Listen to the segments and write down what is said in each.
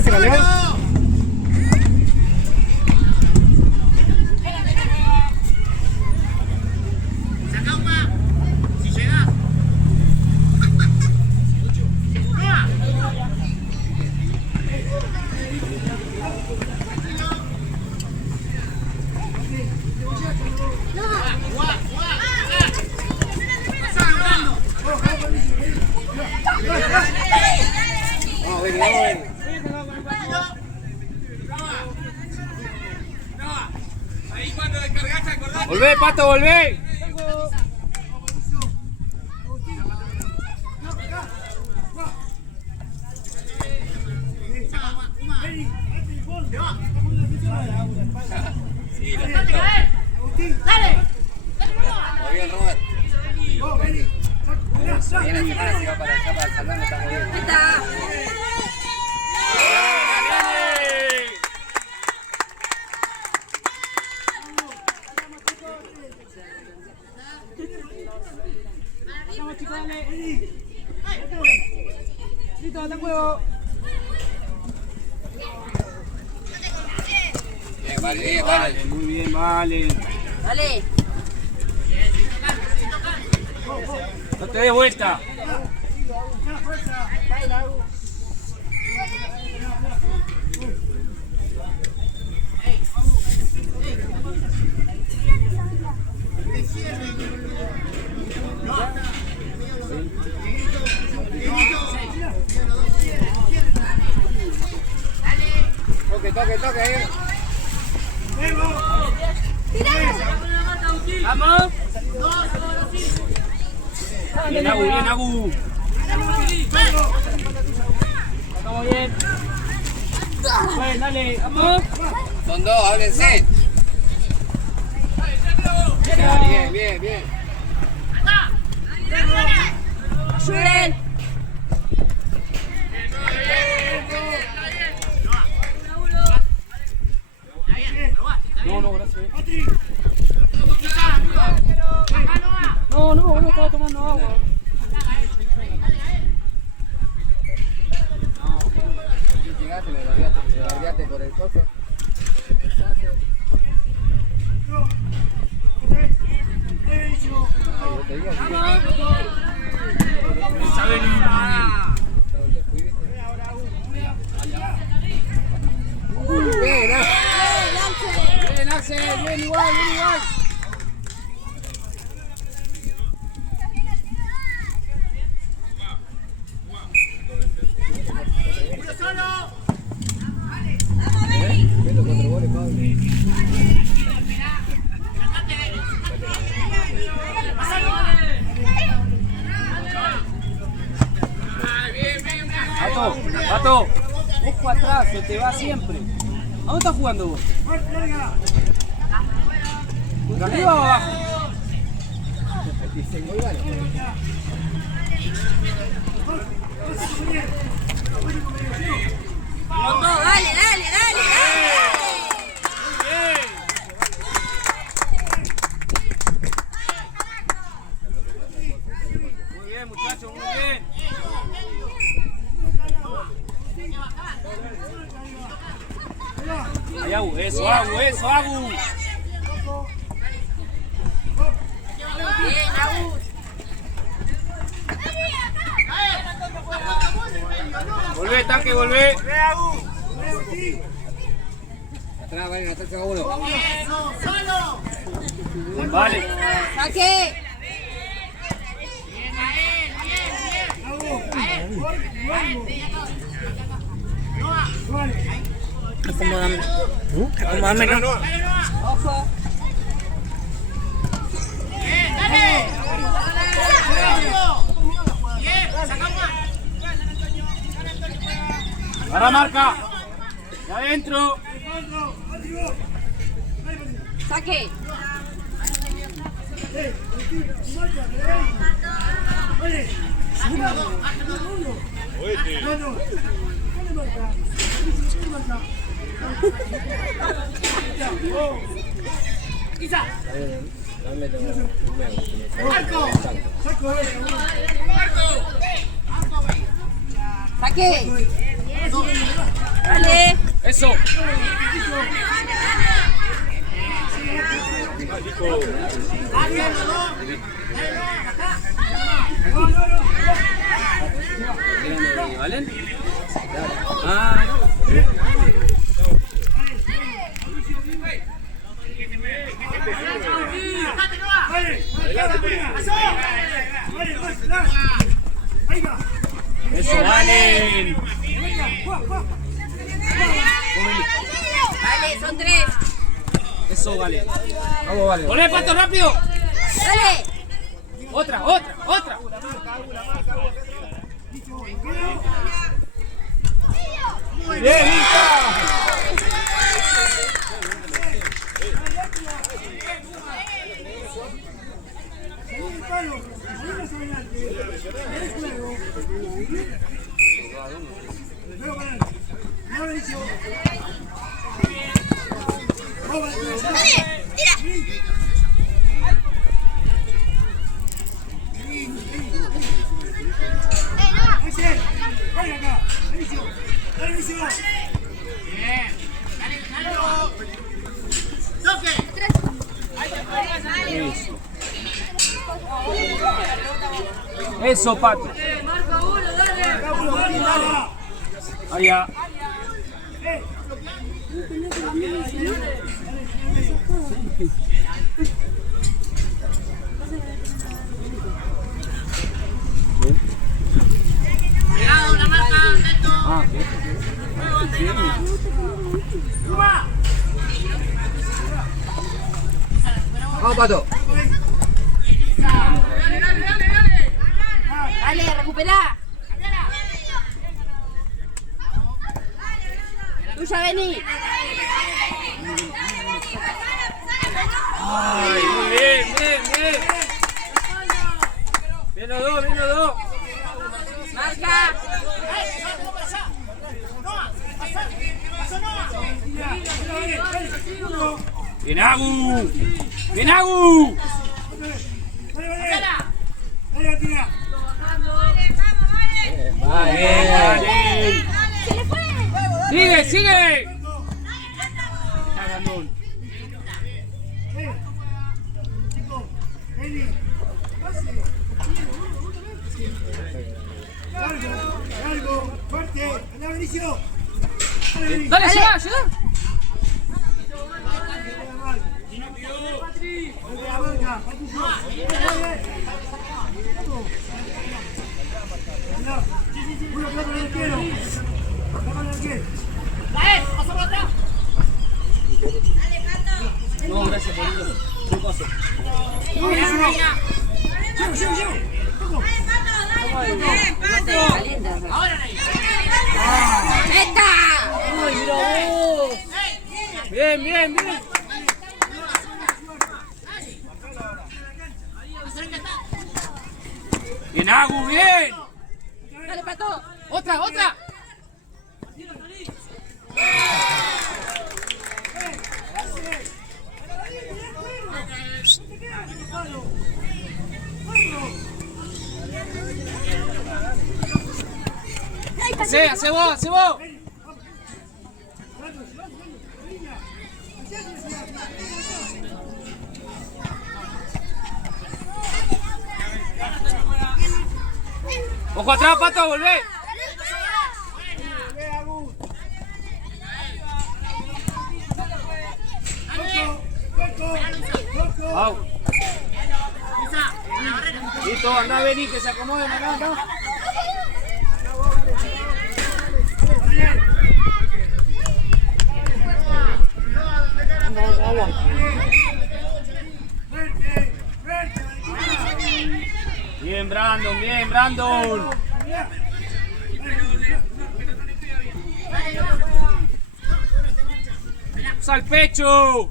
ese campeón. Volvé, Pato, volvé. Bien, Robert. Viene a semana, si va para allá, para el salón, está muy bien. Vamos chicos, dale. Listo, está en juego. Bien, vale, bien, vale. Muy bien, vale. Dale. No te des vuelta. Toque, toque, ahí. Vamos. Bien, Agu, bien, Agu. Estamos bien. Bueno, dale, vamos. Son dos, háblense. Bien, bien, bien. Ayuden. No, gracias. No, estaba tomando agua. Llegaste, le largaste por el coso. Bien, Axel, bien igual, bien igual. Pato, ojo atrás, se te va siempre. ¿A dónde estás jugando vos? ¿De arriba o abajo? No, dale, dale, dale, Muy bien, muchachos, muy bien. Ahí, Agu, eso, Agu, eso, Agu. Bien, Agus. Volvé, tanque, volvé. Atrás, vale, atrás a uno. Vale. Saque. Acomodame. Acomodame, ¿no? Ojo. Ahora marca. De adentro. Saque. Saque. Eso. ¿Valen? Ah, eso, Valen. Dale, son 3. Eso, Valen. Vamos, vale. ¡Olé, Pato, rápido! Dale. Otra. ¡Bien, listo! Eso, Pato. Allá. Ah, Vamos, Pato. Dale, recuperá. Tuya, vení. ay, muy bien. Bien los dos. Marca. Bien, Agu. Vale. Sigue. Ganón. Dale, ayuda. No, gracias por eso. Un paso. ¡Esta! Bien. Bien, Agu, bien. Dale, Pato. Otra. Hace vos. Ojo atrás, Pato, volvé. Au. Listo, anda, vení, que se acomoden acá. Bien, Brandon. Usa el pecho.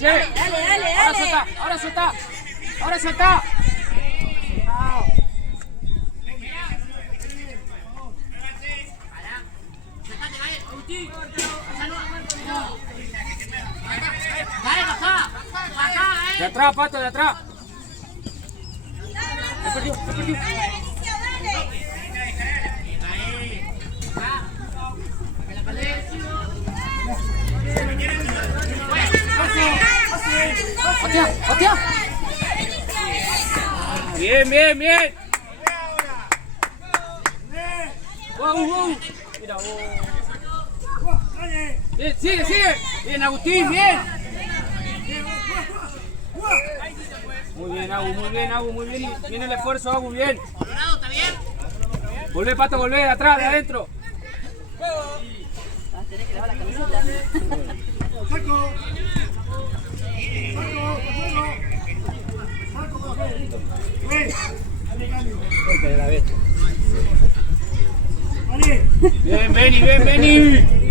Dale. Ahora suelta. De atrás, Pato, de atrás. Se perdió, se perdió. Patea, patea. Bien, bien, bien. Wow. Mira, Bien, sigue, sigue. Bien, Agustín, bien. Muy bien, Agu, muy bien, Agu, muy bien. Viene el esfuerzo, Agu, bien. Colorado, ¿está bien? Volvé, Pato, volvé, de atrás, de adentro. Vas a tener que lavar la camiseta. Bien, Beni, bien, Beni.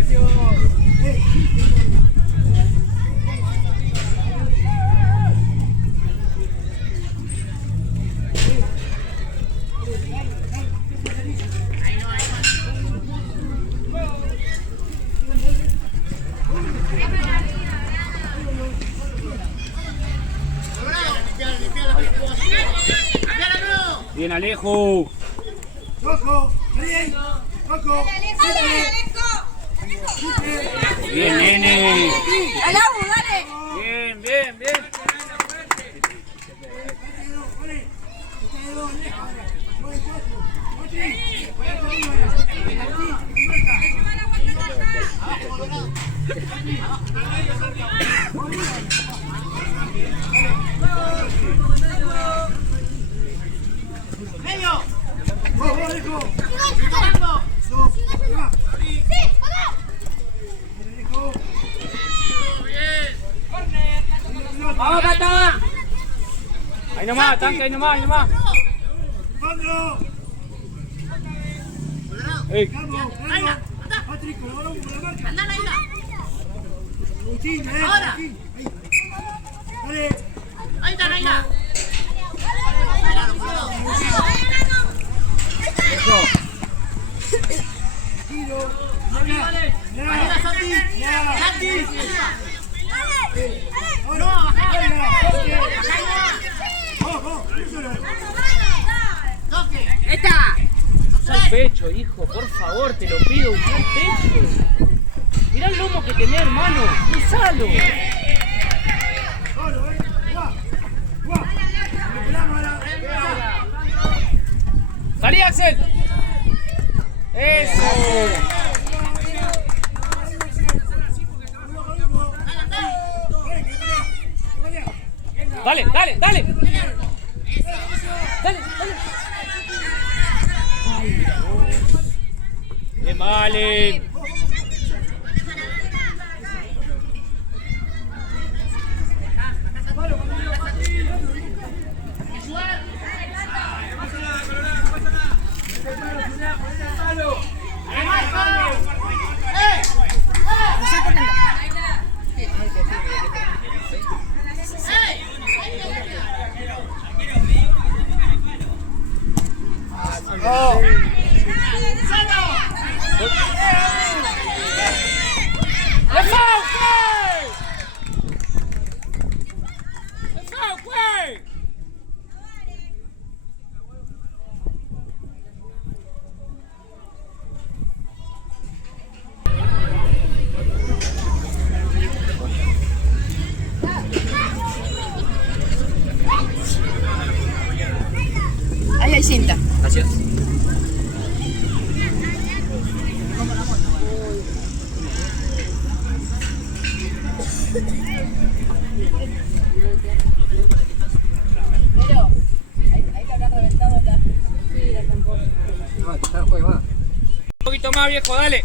Bien, Alejo. Bien, nene. ¡Al agua, dale! Bien, bien, bien. ¡Vamos, Pato! Ahí nomás, tanque, ahí nomás, ahí nomás. Ey. ¡Anda, Naila! ¡Ahora! ¡Ahí está, Naila! ¡Arriba, Santi! ¡Santi! ¡No, bajá! ¡Toque! ¡Esta! Usa el pecho, hijo, por favor, te lo pido, usa el pecho. Mirá el lomo que tenés, hermano, usalo. ¡Salí, Axel! ¡Eso! Dale, dale, dale. Dale, dale. Bien, vale. Ahí hay cinta. Gracias. Pero, ahí que habrán reventado la... Sí, la tampoco. No, está el juego, va. Un poquito más, viejo, dale.